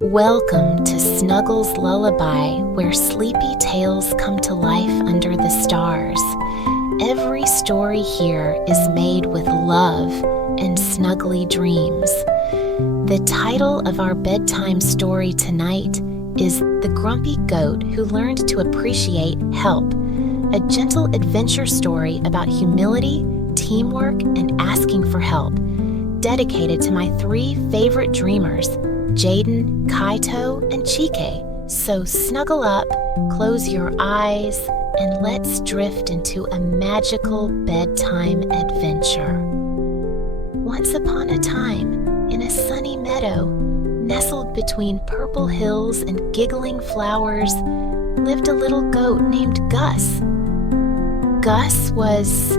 Welcome to Snuggles Lullaby, where sleepy tales come to life under the stars. Every story here is made with love and snuggly dreams. The title of our bedtime story tonight is The Grumpy Goat Who Learned to Appreciate Help, a gentle adventure story about humility, teamwork, and asking for help, dedicated to my three favorite dreamers, Jaden, Kaito, and Chike. So snuggle up, close your eyes, and let's drift into a magical bedtime adventure. Once upon a time, in a sunny meadow, nestled between purple hills and giggling flowers, lived a little goat named Gus. Gus was,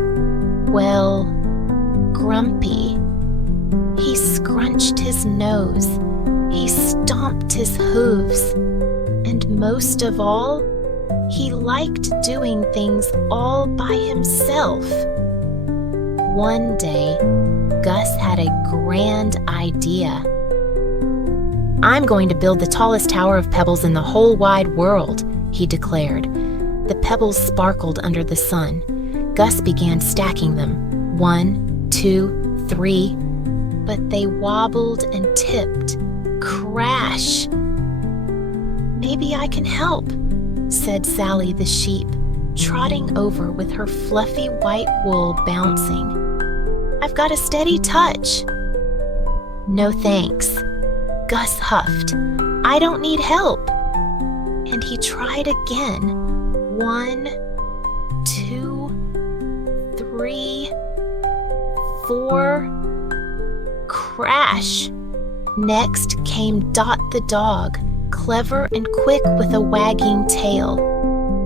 well, grumpy. He scrunched his nose. He stomped his hooves, and most of all, he liked doing things all by himself. One day, Gus had a grand idea. "I'm going to build the tallest tower of pebbles in the whole wide world," he declared. The pebbles sparkled under the sun. Gus began stacking them, 1, 2, 3, but they wobbled and tipped. Crash! "Maybe I can help," said Sally the sheep, trotting over with her fluffy white wool bouncing. "I've got a steady touch." "No thanks," Gus huffed. "I don't need help." And he tried again. 1, 2, 3, 4. Crash! Next came Dot the dog, clever and quick with a wagging tail.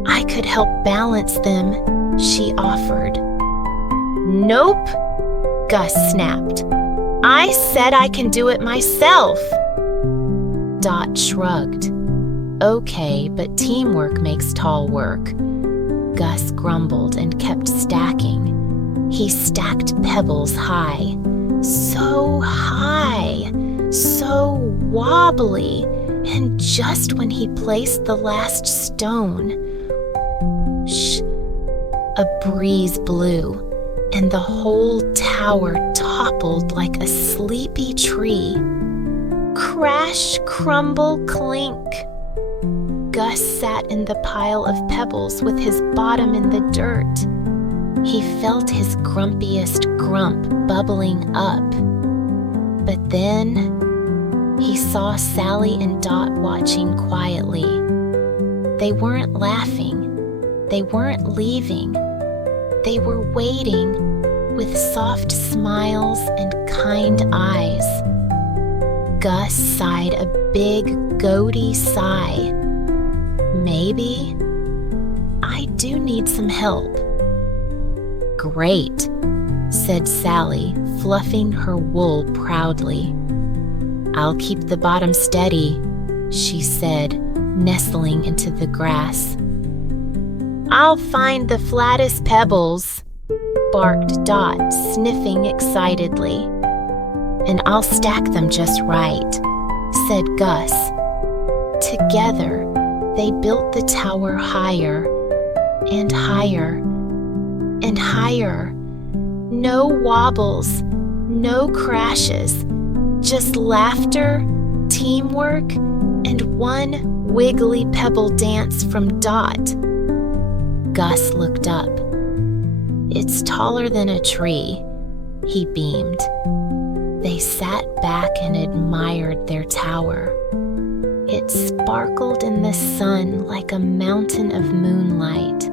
"I could help balance them," she offered. "Nope," Gus snapped. "I said I can do it myself." Dot shrugged. "Okay, but teamwork makes tall work." Gus grumbled and kept stacking. He stacked pebbles high, so high, so wobbly, and just when he placed the last stone, whoosh, a breeze blew, and the whole tower toppled like a sleepy tree. Crash, crumble, clink. Gus sat in the pile of pebbles with his bottom in the dirt. He felt his grumpiest grump bubbling up. But then he saw Sally and Dot watching quietly. They weren't laughing. They weren't leaving. They were waiting with soft smiles and kind eyes. Gus sighed a big, goaty sigh. "Maybe I do need some help." "Great," said Sally, fluffing her wool proudly. "I'll keep the bottom steady," she said, nestling into the grass. "I'll find the flattest pebbles," barked Dot, sniffing excitedly. "And I'll stack them just right," said Gus. Together, they built the tower higher and higher and higher. No wobbles, no crashes, just laughter, teamwork, and one wiggly pebble dance from Dot. Gus looked up. "It's taller than a tree," he beamed. They sat back and admired their tower. It sparkled in the sun like a mountain of moonlight.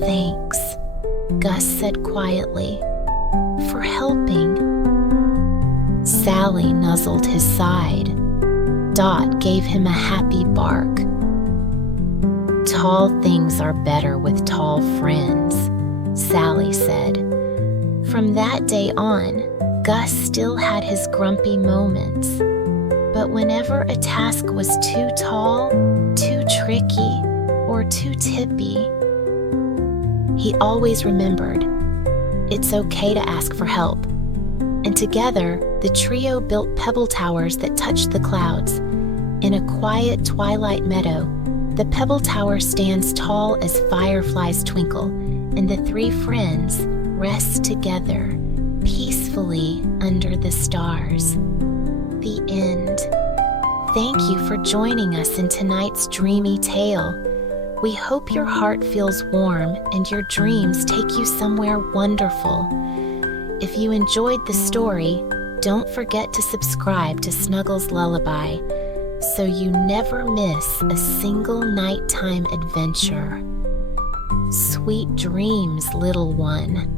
"Thanks," Gus said quietly, "for helping." Sally nuzzled his side. Dot gave him a happy bark. "Tall things are better with tall friends," Sally said. From that day on, Gus still had his grumpy moments. But whenever a task was too tall, too tricky, or too tippy, he always remembered, it's okay to ask for help, and together the trio built pebble towers that touched the clouds. In a quiet twilight meadow, the pebble tower stands tall as fireflies twinkle, and the three friends rest together, peacefully under the stars. The end. Thank you for joining us in tonight's dreamy tale. We hope your heart feels warm and your dreams take you somewhere wonderful. If you enjoyed the story, don't forget to subscribe to Snuggles Lullaby so you never miss a single nighttime adventure. Sweet dreams, little one.